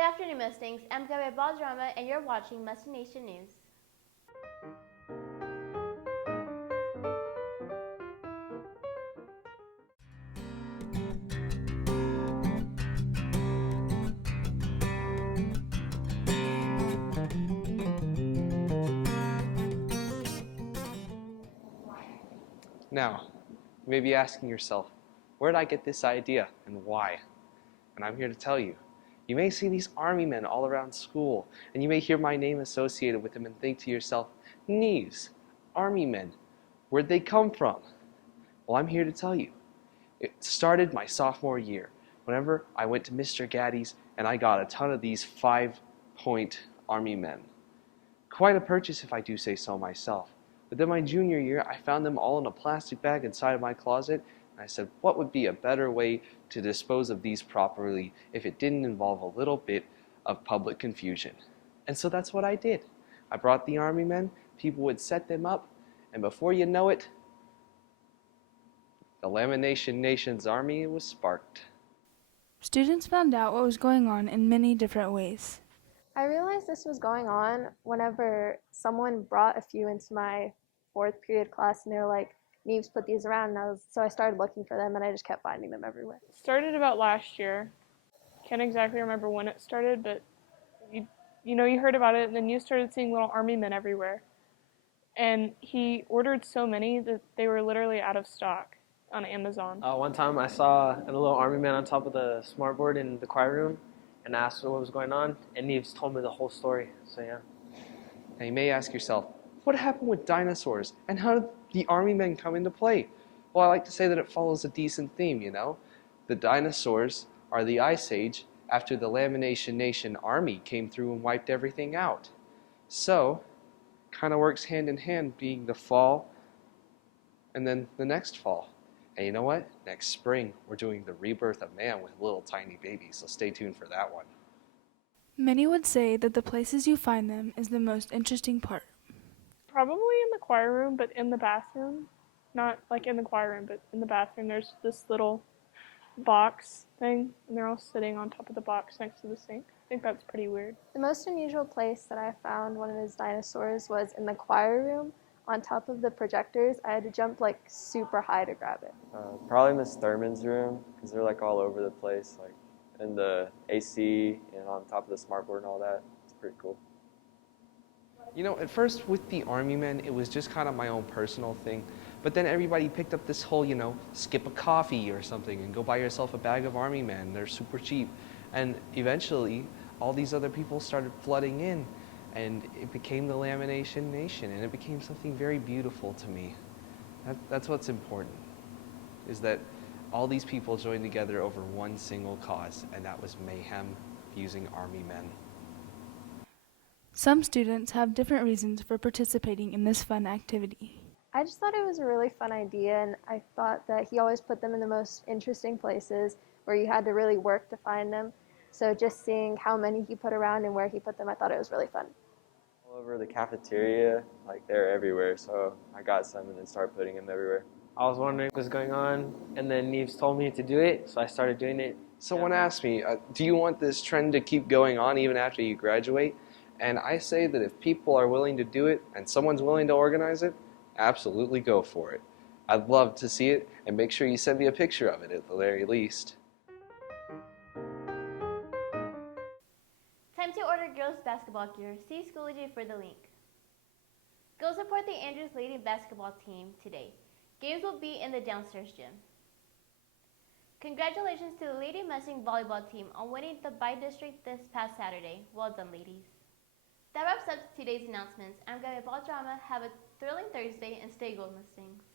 Good afternoon, Mustangs. I'm Gaby Balderrama, and you're watching Mustang Nation News. Now, you may be asking yourself, where did I get this idea and why? And I'm here to tell you. You may see these army men all around school, and you may hear my name associated with them and think to yourself, Neves, army men, where'd they come from? Well, I'm here to tell you. It started my sophomore year, whenever I went to Mr. Gaddy's and I got a ton of these 5-point army men. Quite a purchase if I do say so myself. But then my junior year, I found them all in a plastic bag inside of my closet, and I said, what would be a better way to dispose of these properly if it didn't involve a little bit of public confusion? And so that's what I did. I brought the army men, people would set them up, and before you know it, the Lamination Nation's army was sparked. Students found out what was going on in many different ways. I realized this was going on whenever someone brought a few into my fourth period class, and they were like, Neves put these around, and so I started looking for them, and I just kept finding them everywhere. It started about last year. Can't exactly remember when it started, but you heard about it, and then you started seeing little army men everywhere. And he ordered so many that they were literally out of stock on Amazon. One time I saw a little army man on top of the smartboard in the choir room and asked what was going on, and Neves told me the whole story, so yeah. Now you may ask yourself, what happened with dinosaurs, and how did the army men come into play? Well, I like to say that it follows a decent theme, you know? The dinosaurs are the Ice Age after the Lamination Nation army came through and wiped everything out. So, kind of works hand in hand, being the fall and then the next fall. And you know what? Next spring, we're doing the rebirth of man with little tiny babies, so stay tuned for that one. Many would say that the places you find them is the most interesting part. Probably in the choir room, but in the bathroom. Not like in the choir room, but in the bathroom. There's this little box thing, and they're all sitting on top of the box next to the sink. I think that's pretty weird. The most unusual place that I found one of his dinosaurs was in the choir room on top of the projectors. I had to jump like super high to grab it. Probably Miss Thurman's room, because they're like all over the place, like in the AC and on top of the smartboard and all that. It's pretty cool. You know, at first with the army men, it was just kind of my own personal thing. But then everybody picked up this whole, skip a coffee or something and go buy yourself a bag of army men. They're super cheap. And eventually, all these other people started flooding in, and it became the Lamination Nation, and it became something very beautiful to me. That's what's important, is that all these people joined together over one single cause, and that was mayhem using army men. Some students have different reasons for participating in this fun activity. I just thought it was a really fun idea, and I thought that he always put them in the most interesting places where you had to really work to find them. So just seeing how many he put around and where he put them, I thought it was really fun. All over the cafeteria, like they're everywhere, so I got some and then started putting them everywhere. I was wondering what was going on, and then Neves told me to do it, so I started doing it. Someone asked me, do you want this trend to keep going on even after you graduate? And I say that if people are willing to do it and someone's willing to organize it, absolutely go for it. I'd love to see it, and make sure you send me a picture of it at the very least. Time to order girls basketball gear. See Schoology for the link. Go support the Andrews Lady basketball team today. Games will be in the downstairs gym. Congratulations to the Lady Mustang volleyball team on winning the by-district this past Saturday. Well done, ladies. That wraps up today's announcements. I'm Gaby Balderrama. Have a thrilling Thursday and stay gold, Mustangs.